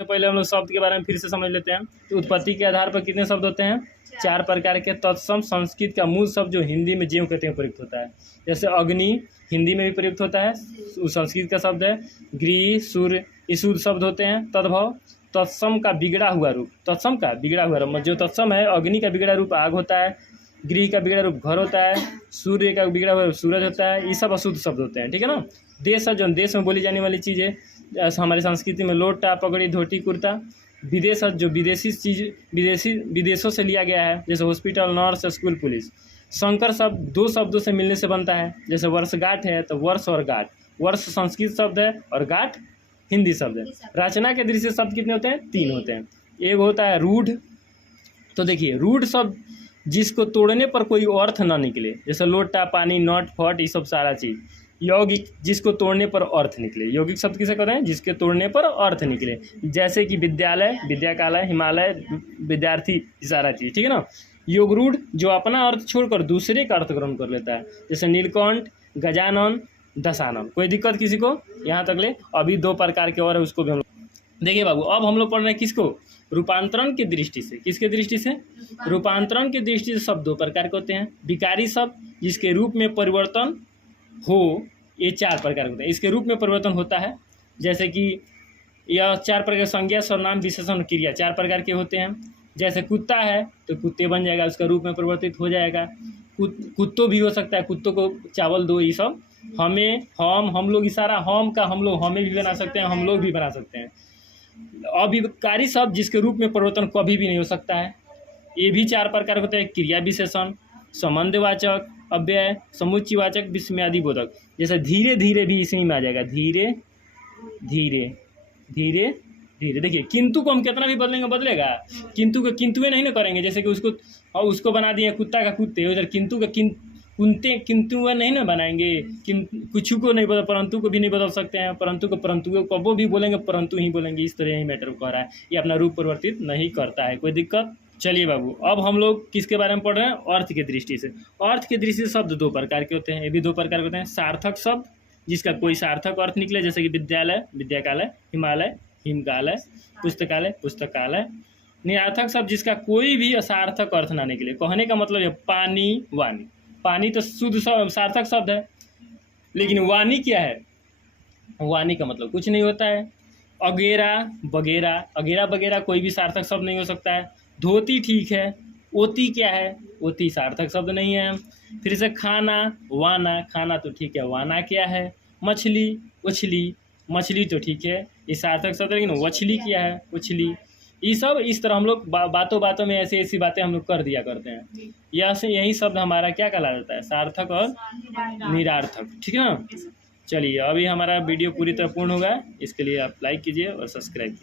तो पहले हम लोग शब्द के बारे में फिर से समझ लेते हैं। तो उत्पत्ति के आधार पर कितने शब्द होते हैं? 4 प्रकार के। तत्सम संस्कृत का मूल शब्द जो हिंदी में ज्यों कहते हैं प्रयुक्त होता है। जैसे अग्नि हिंदी में भी प्रयुक्त होता है, संस्कृत का शब्द है। गृह, सूर्य, ये शुद्ध शब्द होते हैं। तद्भव तत्सम का बिगड़ा हुआ रूप, तत्सम का बिगड़ा हुआ रूप, जो तत्सम है अग्नि का बिगड़ा रूप आग होता है, गृह का बिगड़ा रूप घर होता है, सूर्य का बिगड़ा हुआ रूप सूरज होता है। ये सब अशुद्ध शब्द होते हैं, ठीक है ना। देश है, जो देश में बोली जाने वाली चीज़ है, हमारी संस्कृति में लोटा, पगड़ी, धोती, कुर्ता। विदेश है, जो विदेशी चीज़ विदेशों से लिया गया है, जैसे हॉस्पिटल, नर्स, स्कूल, पुलिस। संकर शब्द 2 शब्दों से मिलने से बनता है, जैसे वर्षगांठ है तो वर्ष और गांठ। वर्ष संस्कृत शब्द है और गांठ हिंदी शब्द है। रचना के दृष्टि से शब्द कितने होते हैं? 3 होते हैं। एक होता है रूढ़। तो देखिए रूढ़ शब्द जिसको तोड़ने पर कोई अर्थ ना निकले, जैसे लोटा, पानी, नट, फट, ये सब सारा चीज़। यौगिक जिसको तोड़ने पर अर्थ निकले, यौगिक शब्द किसे कहते हैं? जिसके तोड़ने पर अर्थ निकले, जैसे कि विद्यालय, विद्याकालय, हिमालय, विद्यार्थी, सारा चीज़, ठीक है ना। योगरूढ़ जो अपना अर्थ छोड़कर दूसरे का अर्थ ग्रहण कर लेता है, जैसे नीलकंठ, गजानन, दशानन। कोई दिक्कत किसी को? यहाँ तक ले। अभी 2 प्रकार के और है, उसको भी हम लोग देखिए बाबू। अब हम लोग पढ़ रहे हैं किसको? रूपांतरण की दृष्टि से। किसके दृष्टि से? रूपांतरण की दृष्टि से शब्द 2 प्रकार के होते हैं। विकारी शब्द जिसके रूप में परिवर्तन हो, ये 4 प्रकार के होते हैं। इसके रूप में परिवर्तन होता है, जैसे कि यह 4 प्रकार संज्ञा, सर्वनाम, विशेषण, क्रिया 4 प्रकार के होते हैं। जैसे कुत्ता है तो कुत्ते बन जाएगा, उसका रूप में परिवर्तित हो जाएगा। कुत्तों भी हो सकता है, कुत्तों को चावल दो, ये सब। हमें, हम लोग, इशारा हम का हम लोग, हमें भी बना सकते हैं, हम लोग भी बना सकते हैं। अविकारी शब्द जिसके रूप में परिवर्तन कभी भी नहीं हो सकता है, ये भी 4 प्रकार होते हैं। क्रिया विशेषण, संबंधवाचक, अव्यय, समुच्चयवाचक, विस्मयादि बोधक। जैसे धीरे धीरे भी इसी में आ जाएगा, धीरे धीरे धीरे धीरे। देखिए किंतु को हम कितना भी बदलेंगे बदलेगा, किंतु को किंतुए नहीं ना करेंगे। जैसे कि उसको बना दिए कुत्ता का कुत्ते, उधर किंतु का किंतु नहीं ना बनाएंगे। कुछ को नहीं बदल, परंतु को भी नहीं बदल सकते हैं। परंतु को परंतु को कबो भी बोलेंगे, परंतु ही बोलेंगे। इस तरह ही मैटर कर रहा है, ये अपना रूप परिवर्तित नहीं करता है। कोई दिक्कत? चलिए बाबू, अब हम लोग किसके बारे में पढ़ रहे हैं? अर्थ की दृष्टि से। अर्थ की दृष्टि से शब्द 2 प्रकार के होते हैं, ये भी 2 प्रकार के होते हैं। सार्थक शब्द जिसका कोई सार्थक अर्थ निकले, जैसे कि विद्यालय, विद्याकालय, हिमालय, हिमकालय, पुस्तकालय, पुस्तकालय। निरार्थक शब्द जिसका कोई भी असार्थक अर्थ ना निकले। कहने का मतलब है पानी, वाणी। पानी तो शुद्ध सार्थक शब्द है, लेकिन वाणी क्या है? वाणी का मतलब कुछ नहीं होता है। अगेरा, बगेरा, अगेरा बगेरा कोई भी सार्थक शब्द नहीं हो सकता है। धोती ठीक है, ओती क्या है? ओती सार्थक शब्द नहीं है। फिर से खाना, वाना, खाना तो ठीक है, वाना क्या है? मछली, उछली, मछली तो ठीक है, ये सार्थक शब्द, लेकिन वछली क्या है? उछली। ये सब इस तरह हम लोग बातों बातों में ऐसी बातें हम लोग कर दिया करते हैं। यही शब्द हमारा क्या कहला जाता है? सार्थक और निरार्थक, ठीक है ना। चलिए अभी हमारा वीडियो पूरी तरह पूर्ण होगा, इसके लिए आप लाइक कीजिए और सब्सक्राइब कीजिए।